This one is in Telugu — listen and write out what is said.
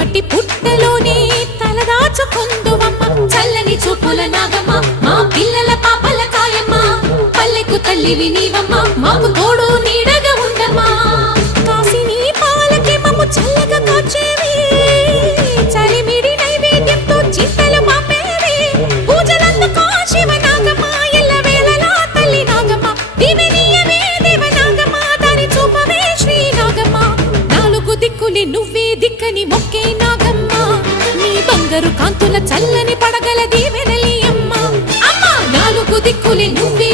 మట్టి పుట్టలోనే తలదాచుకుందువమ్మ చల్లని చూపుల నాగమ్మ మా పిల్లల పాపల కాయమ్మ పల్లెకు తల్లివి నీవమ్మ మాకు తోడు నీడగా ఉండమ్మా కాసిని పాలకి మమ్ము చల్లగా కాచేవి చలిమిడి నైవేద్యంతో చింతలు మాపేవి పూజలందుకో శివ నాగమ్మ ఎల్ల వేళలా తల్లి నాగమ్మ దివెనీయవే దేవ నాగమ్మ దారి చూపవే శ్రీ నాగమ్మ నాలుగు దిక్కులి నువ్వే దిక్కని మొక్కే నాగమ్మ నీ బంగారు కాంతుల చల్లని పడగల దీవెనలి అమ్మ అమ్మ నాలుగు దిక్కులి నువ్వే